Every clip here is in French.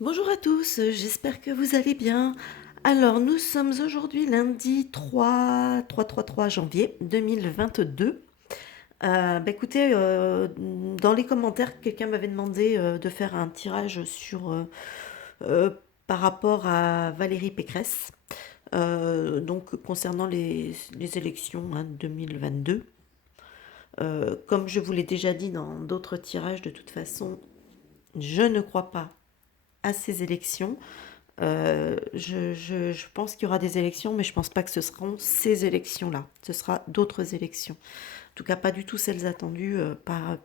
Bonjour à tous, j'espère que vous allez bien. Alors, nous sommes aujourd'hui lundi 3 janvier 2022. Écoutez, dans les commentaires, quelqu'un m'avait demandé de faire un tirage euh, par rapport à Valérie Pécresse, donc concernant les élections, hein, 2022. Comme je vous l'ai déjà dit dans d'autres tirages, de toute façon, je ne crois pas à ces élections. Je pense qu'il y aura des élections, mais je pense pas que ce seront ces élections-là. Ce sera d'autres élections. En tout cas, pas du tout celles attendues par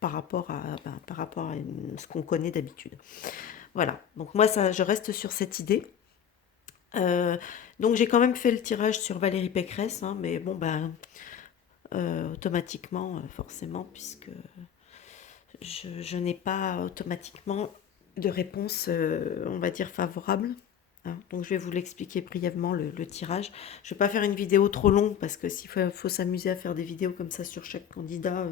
rapport à ce qu'on connaît d'habitude. Voilà. Donc moi, ça, je reste sur cette idée. Euh, donc j'ai quand même fait le tirage sur Valérie Pécresse, hein, mais bon, automatiquement, forcément, puisque je n'ai pas automatiquement de réponse, on va dire, favorable. Hein. Donc je vais vous l'expliquer brièvement le tirage. Je ne vais pas faire une vidéo trop longue parce que s'il faut s'amuser à faire des vidéos comme ça sur chaque candidat,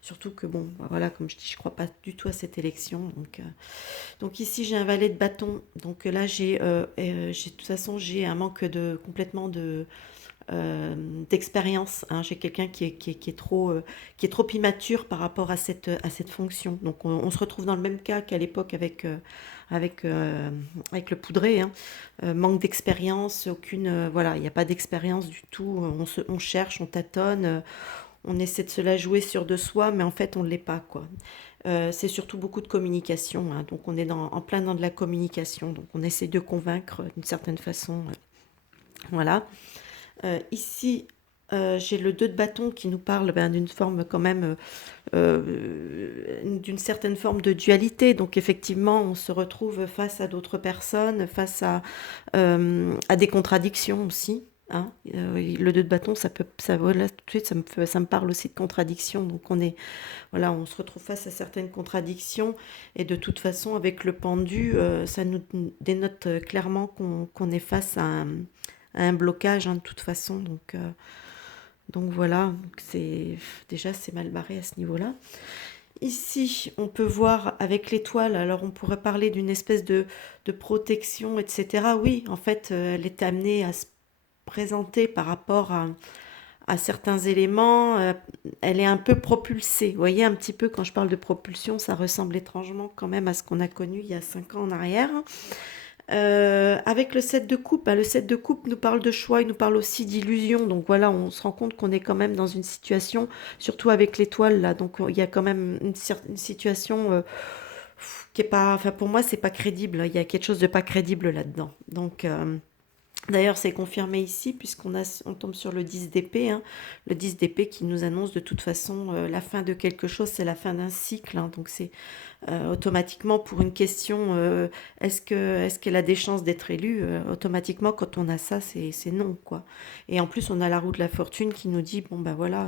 surtout que bon, voilà, comme je dis, je ne crois pas du tout à cette élection. Donc ici j'ai un valet de bâton. Donc là de toute façon j'ai un manque de complètement d'expérience. Hein. J'ai quelqu'un qui est trop immature par rapport à cette fonction. Donc on se retrouve dans le même cas qu'à l'époque avec, euh, avec le poudré. Hein. Manque d'expérience, aucune. Voilà, il n'y a pas d'expérience du tout. On cherche, on tâtonne, on essaie de se la jouer sur de soi, mais en fait on ne l'est pas, quoi. C'est surtout beaucoup de communication. Hein. Donc on est en plein dans de la communication. Donc on essaie de convaincre d'une certaine façon. Voilà. Ici, j'ai le 2 de bâton qui nous parle d'une forme quand même, d'une certaine forme de dualité. Donc effectivement, on se retrouve face à d'autres personnes, à des contradictions aussi. Hein. Le 2 de bâton, voilà, tout de suite, ça me parle aussi de contradictions. Donc voilà, on se retrouve face à certaines contradictions. Et de toute façon, avec le pendu, ça nous dénote clairement qu'on est face à un blocage, hein, de toute façon. Donc voilà, déjà c'est mal barré à ce niveau-là. Ici, on peut voir avec l'étoile, alors on pourrait parler d'une espèce de protection, etc. Oui, en fait, elle est amenée à se présenter par rapport à certains éléments. Elle est un peu propulsée. Vous voyez, un petit peu, quand je parle de propulsion, ça ressemble étrangement quand même à ce qu'on a connu il y a 5 ans en arrière. Avec le 7 de coupe, le 7 de coupe nous parle de choix, il nous parle aussi d'illusion. Donc voilà, on se rend compte qu'on est quand même dans une situation, surtout avec l'étoile là. Donc il y a quand même une situation qui est pas, enfin pour moi c'est pas crédible. Il y a quelque chose de pas crédible là-dedans. D'ailleurs, c'est confirmé ici on tombe sur le 10 d'épée, hein, le 10 d'épée qui nous annonce de toute façon la fin de quelque chose, c'est la fin d'un cycle. Hein, donc c'est automatiquement pour une question est-ce qu'elle a des chances d'être élue automatiquement quand on a ça c'est non quoi. Et en plus on a la roue de la fortune qui nous dit bon ben voilà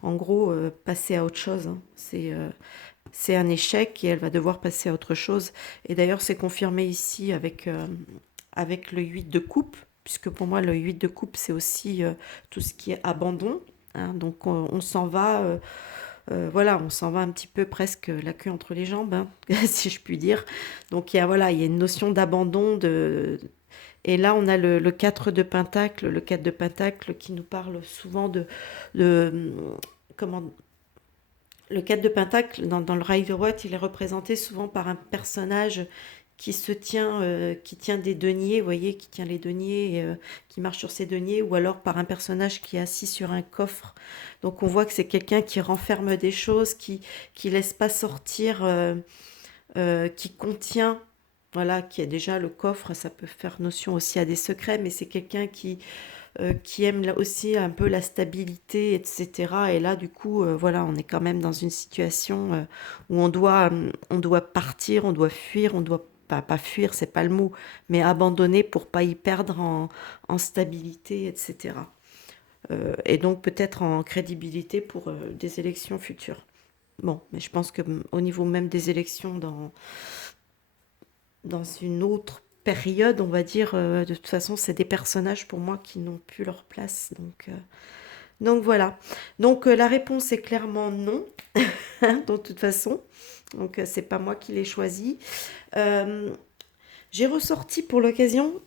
en gros passer à autre chose. Hein. C'est un échec et elle va devoir passer à autre chose. Et d'ailleurs c'est confirmé ici avec le 8 de coupe, puisque pour moi le 8 de coupe c'est aussi tout ce qui est abandon. Hein. Donc on s'en va, voilà, on s'en va un petit peu presque la queue entre les jambes, hein, si je puis dire. Donc voilà, il y a une notion d'abandon. Et là on a le 4 de pentacle, le 4 de pentacle qui nous parle souvent de comment le 4 de pentacle dans le Rider-Waite, il est représenté souvent par un personnage qui tient des deniers, vous voyez, qui tient les deniers, qui marche sur ses deniers, ou alors par un personnage qui est assis sur un coffre. Donc on voit que c'est quelqu'un qui renferme des choses, qui laisse pas sortir, qui contient, voilà, qui a déjà le coffre, ça peut faire notion aussi à des secrets, mais c'est quelqu'un qui aime là aussi un peu la stabilité, etc. Et là, du coup, voilà, on est quand même dans une situation où on doit partir, on doit fuir, on doit pas fuir, c'est pas le mot, mais abandonner pour pas y perdre en stabilité, etc. Et donc peut-être en crédibilité pour des élections futures. Bon, mais je pense que au niveau même des élections dans une autre période, on va dire, de toute façon, c'est des personnages pour moi qui n'ont plus leur place. Donc voilà. Donc la réponse est clairement non, hein, de toute façon. Donc c'est pas moi qui l'ai choisi. Euh, j'ai ressorti pour l'occasion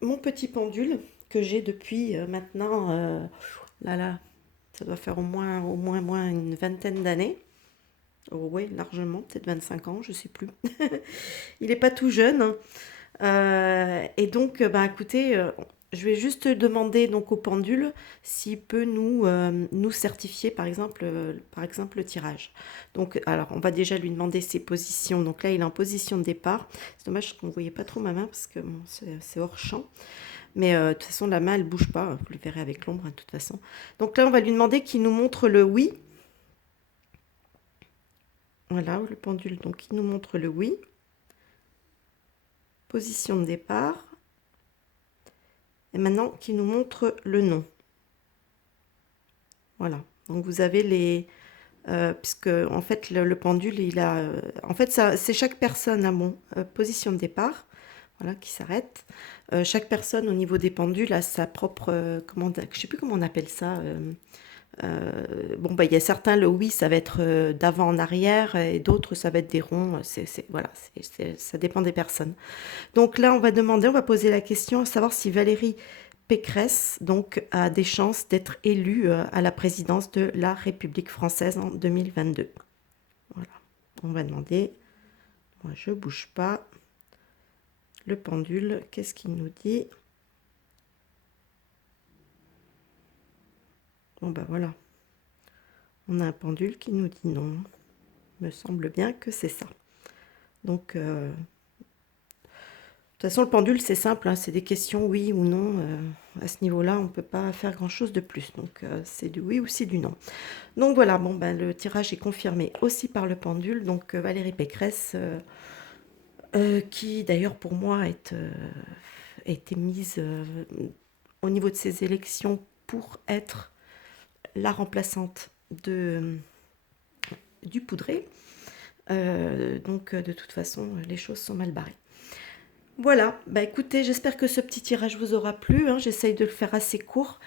mon petit pendule que j'ai depuis maintenant, là là, ça doit faire au moins une vingtaine d'années. Oh, oui, largement, peut-être 25 ans, je sais plus. Il n'est pas tout jeune, hein. Et donc, bah, écoutez, je vais juste demander donc au pendule s'il peut nous certifier, par exemple, le tirage. Donc, alors, on va déjà lui demander ses positions. Donc là, il est en position de départ. C'est dommage qu'on ne voyait pas trop ma main parce que bon, c'est hors champ. Mais de toute façon, la main, elle bouge pas. Vous le verrez avec l'ombre, hein, de toute façon. Donc là, on va lui demander qu'il nous montre le oui. Voilà, le pendule, donc il nous montre le oui. Position de départ. Et maintenant, qu'il nous montre le non. Voilà. Donc vous avez puisque en fait le pendule, il a, en fait ça, c'est chaque personne à position de départ, voilà, qui s'arrête. Chaque personne au niveau des pendules a sa propre, je sais plus comment on appelle ça. Bon, bah, il y a certains, le oui, ça va être d'avant en arrière, et d'autres, ça va être des ronds. Voilà, ça dépend des personnes. Donc là, on va poser la question à savoir si Valérie Pécresse donc, a des chances d'être élue à la présidence de la République française en 2022. Voilà, on va demander. Moi, je bouge pas. Le pendule, qu'est-ce qu'il nous dit? Bon, bah voilà. On a un pendule qui nous dit non. Il me semble bien que c'est ça. Donc, de toute façon, le pendule, c'est simple, hein, c'est des questions oui ou non. À ce niveau-là, on ne peut pas faire grand-chose de plus. Donc, c'est du oui ou c'est du non. Donc voilà, bon, ben, le tirage est confirmé aussi par le pendule. Donc, Valérie Pécresse, qui d'ailleurs pour moi a été mise au niveau de ces élections pour être la remplaçante du Poudré. Donc, de toute façon, les choses sont mal barrées. Voilà, bah écoutez, j'espère que ce petit tirage vous aura plu, hein. J'essaye de le faire assez court.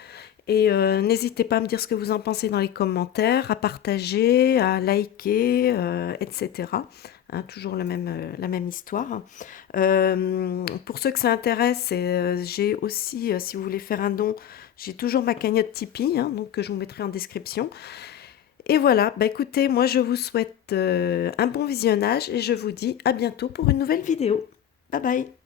Et n'hésitez pas à me dire ce que vous en pensez dans les commentaires, à partager, à liker, etc. Hein, toujours la même histoire. Pour ceux que ça intéresse, j'ai aussi, si vous voulez faire un don, j'ai toujours ma cagnotte Tipeee, hein, donc que je vous mettrai en description. Et voilà, bah écoutez, moi je vous souhaite un bon visionnage et je vous dis à bientôt pour une nouvelle vidéo. Bye bye!